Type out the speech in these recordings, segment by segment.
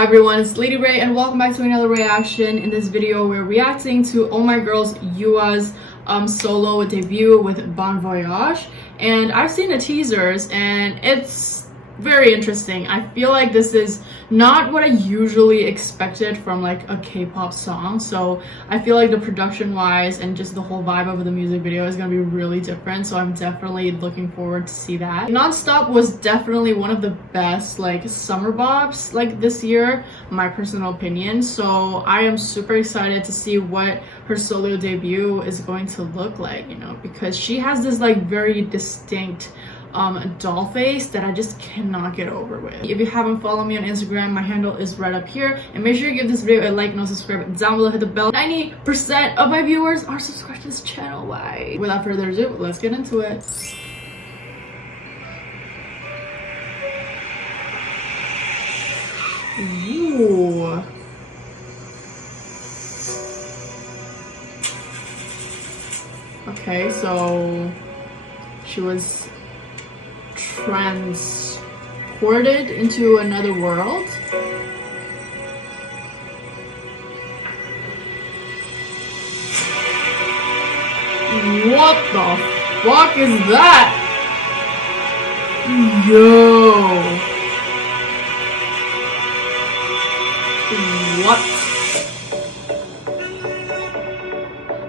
Hi everyone, it's Lady Ray and welcome back to another reaction. In this video, we're reacting to Oh My Girl's YooA's solo debut with Voyage. And I've seen the teasers and it's very interesting. I feel like this is not what I usually expected from like a K-pop song. So I feel like the production wise and just the whole vibe of the music video is gonna be really different. So I'm definitely looking forward to see that. Non-Stop was definitely one of the best like summer bops like this year, my personal opinion. So I am super excited to see what her solo debut is going to look like, you know, because she has this like very distinct doll face that I just cannot get over with. If you haven't followed me on Instagram, my handle is right up here, and make sure you give this video a like and also subscribe down below, hit the bell. 90% of my viewers are subscribed to this channel. Why? Without further ado, let's get into it. Ooh. Okay, so she was transported into another world. What the fuck is that? Yo. What?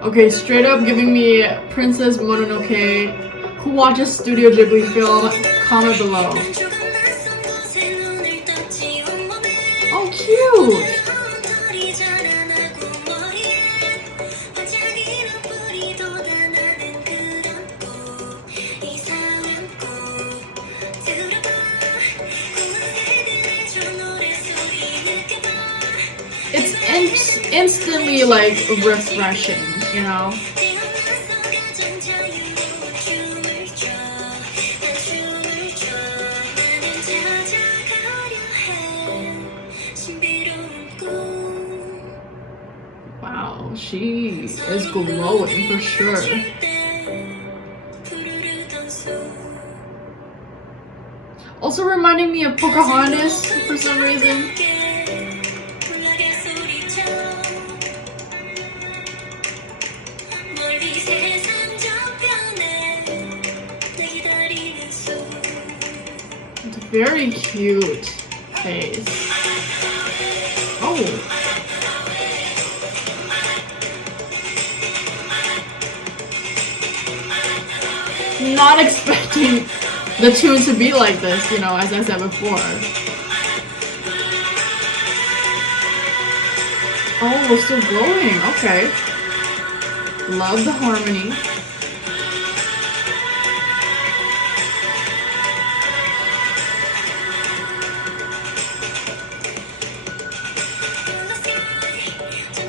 Okay, straight up giving me Princess Mononoke. Who watches Studio Ghibli film? Comment below. Oh, cute! It's instantly like refreshing, you know? Wow, she is glowing for sure. Also reminding me of Pocahontas for some reason. It's very cute face. Oh. Not expecting the tune to be like this, you know, as I said before. Oh, we're still glowing. Okay. Love the harmony.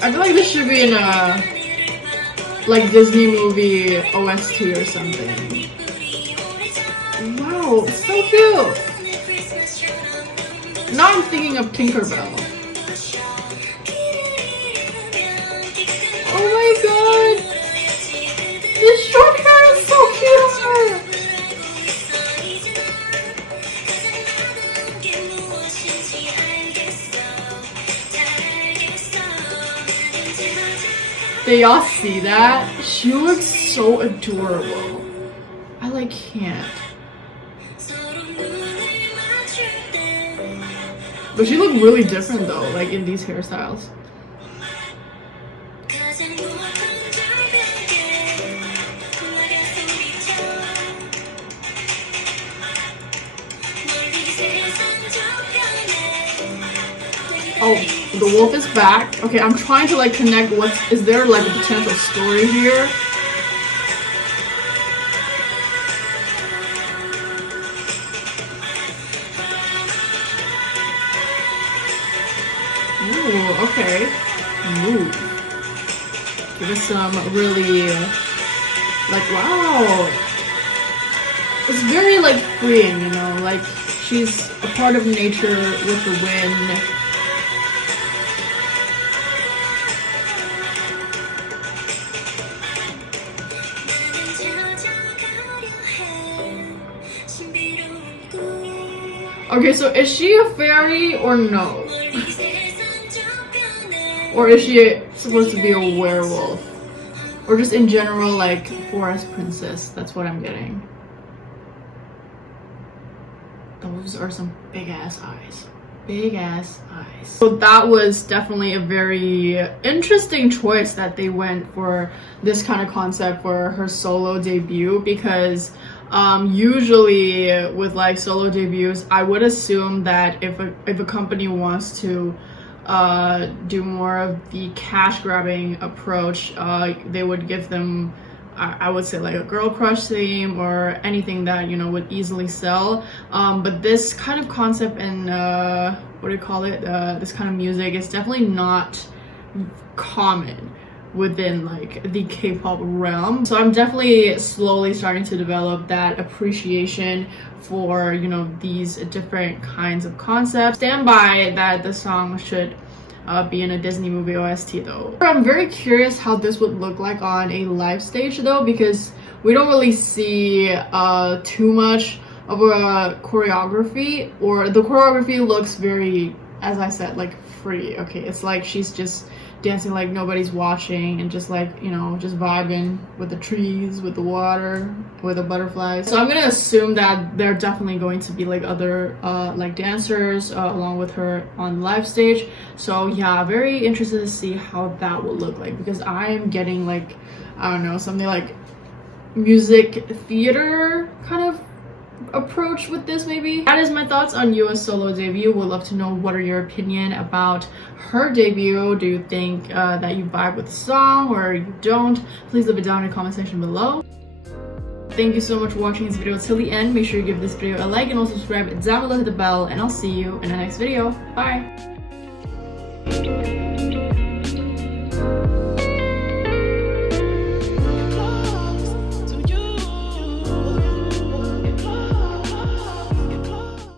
I feel like this should be in a like Disney movie OST or something. Wow, so cute! Now I'm thinking of Tinkerbell. Oh my god! This short hair is so cute on her! Did y'all see that? She looks so adorable. I like can't. But she looked really different though, like in these hairstyles. Oh, the wolf is back. Okay, I'm trying to like connect is there like a potential story here? Ooh, okay. Ooh. Give us some really like, wow. It's very like freeing, you know, like she's a part of nature with the wind. Okay, so is she a fairy or no? Or is she supposed to be a werewolf? Or just in general, like, forest princess? That's what I'm getting. Those are some big ass eyes. Big ass eyes. So that was definitely a very interesting choice that they went for this kind of concept for her solo debut, because usually with like solo debuts, I would assume that if a company wants to do more of the cash grabbing approach, they would give them, I would say, like a girl crush theme or anything that, you know, would easily sell. But this kind of concept and what do you call it, this kind of music is definitely not common within like the K-pop realm. So I'm definitely slowly starting to develop that appreciation for, you know, these different kinds of concepts. Stand by that the song should be in a Disney movie OST though. I'm very curious how this would look like on a live stage though, because we don't really see too much of a choreography, or the choreography looks very, as I said, like free. Okay, it's like she's just dancing like nobody's watching and just like, you know, just vibing with the trees, with the water, with the butterflies. So I'm gonna assume that there are definitely going to be like other like dancers along with her on live stage. So yeah, very interested to see how that will look like, because I'm getting like, I don't know, something like music theater kind of approach with this maybe. That is my thoughts on YooA's solo debut. Would love to know what are your opinion about her debut. Do you think that you vibe with the song or you don't? Please leave it down in the comment section below. Thank you so much for watching this video till the end. Make sure you give this video a like and also subscribe down below, hit the bell, and I'll see you in the next video. Bye.